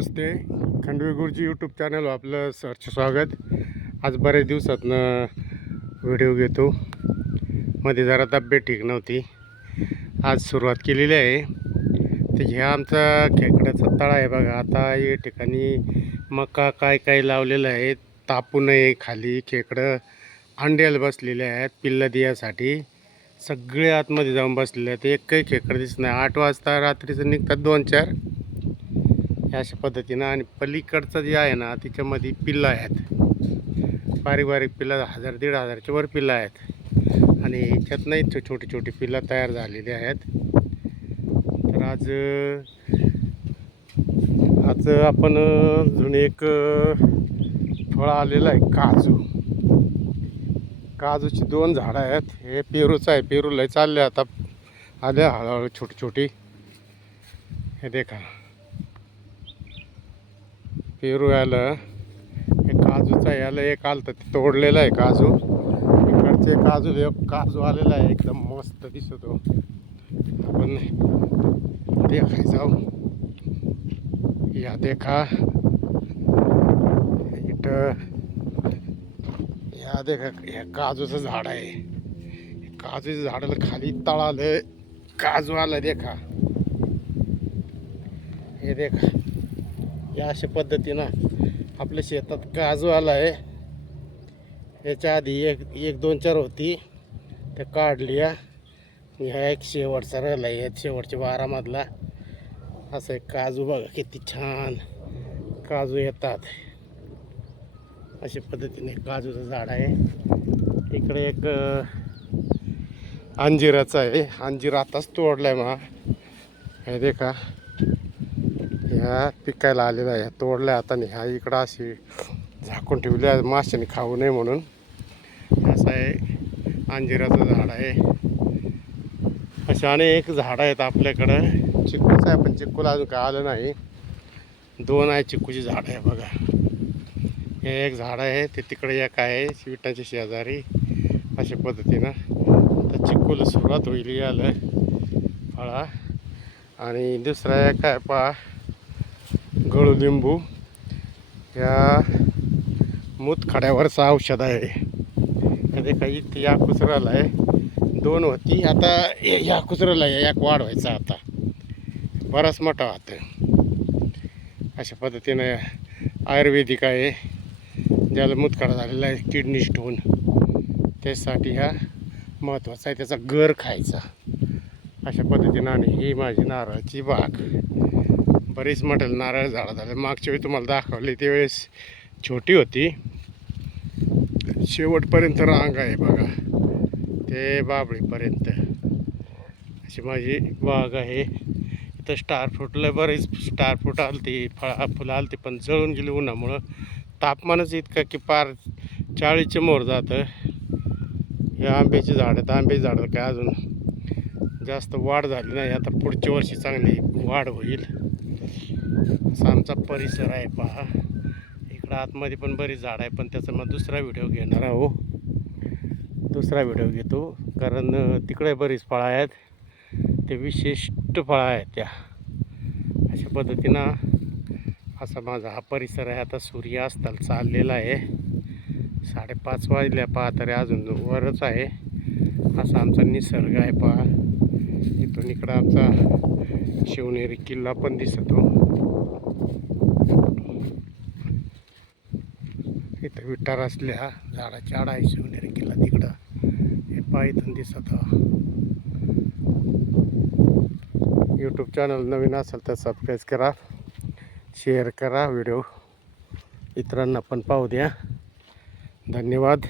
नमस्ते. खंडवी गुरुजी YouTube channel आपलं सहर्ष स्वागत. आज बरेच दिवसातनं व्हिडिओ घेतो. मध्ये जरा तब्येत ठीक नव्हती. आज सुरुवात केलेली आहे. तर ह्या आमचा खेकड्याचा तळा आहे बघा. आता या ठिकाणी मका काय लावलेलं आहे. तापू नये खाली. खेकडं अंड्याला बसलेले आहेत पिल्लं द्यासाठी. सगळे आतमध्ये जाऊन बसलेले आहेत. एक काही खेकडं दिसत नाही. 8 वाजता रात्रीचं निघतात 2-4 अशा पद्धतीनं. आणि पलीकडचं जे आहे ना त्याच्यामध्ये पिल्लं आहेत. बारीक पिल्लं 1000-1500च्या वर पिल्लं आहेत. आणि ह्याच्यात नाही छोटी पिल्लं तयार झालेली आहेत. तर आज आपण अजून एक फळ आलेलं आहे. काजूची 2 झाडं आहेत. हे पेरूचं आहे. पेरू लय चालले आता. आले हळूहळू छोटी. हे देखा पेरू आलं. हे काजूचं याला एक आलं तर ते तोडलेलं आहे काजू. इकडचे काजू आलेला आहे. एकदम मस्त दिसतो. आपण देखाय जाऊ. या देखा इथं या देखा हे काजूचं झाड आहे. काजूच्या झाडाला खाली तळालं काजू आलं देखा. हे देखा या अशा पद्धतीनं आपल्या शेतात काजू आला आहे. याच्या आधी एक 2-4 होती ते काढली. ह्या एक शेवटचा राहिला आहे. शेवटच्या 12मधला असं एक काजू बघा किती छान काजू येतात. अशा पद्धतीने काजूचं झाड आहे. इकडे एक अंजिराचं आहे. अंजीर आताच तोडलाय मा. हे देखा ह्या पिकायला आलेला आहे. तोडल्या आता नाही. ह्या इकडं अशी झाकून ठेवली आहे माशाने खाऊ नये म्हणून. असं आहे अंजिराचं झाड आहे. असे अनेक झाडं आहेत आपल्याकडं. चिक्कूचं आहे पण चिक्कूला अजून काय आलं नाही. 2 आहे चिक्कूची झाडं आहे बघा. हे एक झाड आहे ते तिकडे एक आहे विटांच्या शेजारी. अशा पद्धतीनं तर चिक्कूला सुरुवात होईल आलं फळा. आणि दुसरा एक आहे पहा गळूलिंबू. या मूतखड्यावरचं औषध आहे. कधी काही या कुसराला आहे. 2 होती आता या कुसराला आहे. एक वाढवायचा आता बराच मोठा होतं. अशा पद्धतीनं आयुर्वेदिक आहे. ज्याला मूतखडा झालेला आहे किडनी स्टोन त्यासाठी हा महत्त्वाचा आहे. त्याचा गर खायचा अशा पद्धतीनं. आणि ही माझी नारळाची बाग. बरीच मोठ्याला नारळ झाडं झाले. मागच्या वेळी तुम्हाला दाखवली त्यावेळेस छोटी होती. शेवटपर्यंत रांग आहे बघा ते बाबळीपर्यंत. अशी माझी बाग आहे. इथं स्टार फ्रूटला बरेच स्टार फ्रूट आलती फुलं आलती पण जळून गेली उन्हामुळं. तापमानच इतकं की पार 40च्या मोर जातं. या आंब्याची झाडं तर आंब्याची झाडं काय अजून जास्त वाढ झाली नाही. आता पुढच्या वर्षी चांगली वाढ होईल. असा आमचा परिसर आहे पहा. इकडं आतमध्ये पण बरीच झाडं आहे पण त्याचा मग दुसरा व्हिडिओ घेणार आहो. दुसरा व्हिडिओ घेतो कारण तिकडे बरीच फळं आहेत. ते विशिष्ट फळं आहेत त्या. अशा पद्धतीनं असा माझा हा परिसर आहे. आता सूर्य अस्ताला चाललेला आहे. 5:30 वाजल्या पहा तरी अजून वरच आहे. असा आमचा निसर्ग आहे पहा. इथून इकडं आमचा शिवनेरी किल्ला पण दिसतो. इथं विटार असल्या झाडाच्या आड आहे शिवनेरी किल्ला तिकडं. हे पहा इथून दिसत. यूट्यूब चॅनल नवीन असेल तर सबस्क्राईब करा, शेअर करा व्हिडिओ. इतरांना पण पाहू द्या. धन्यवाद.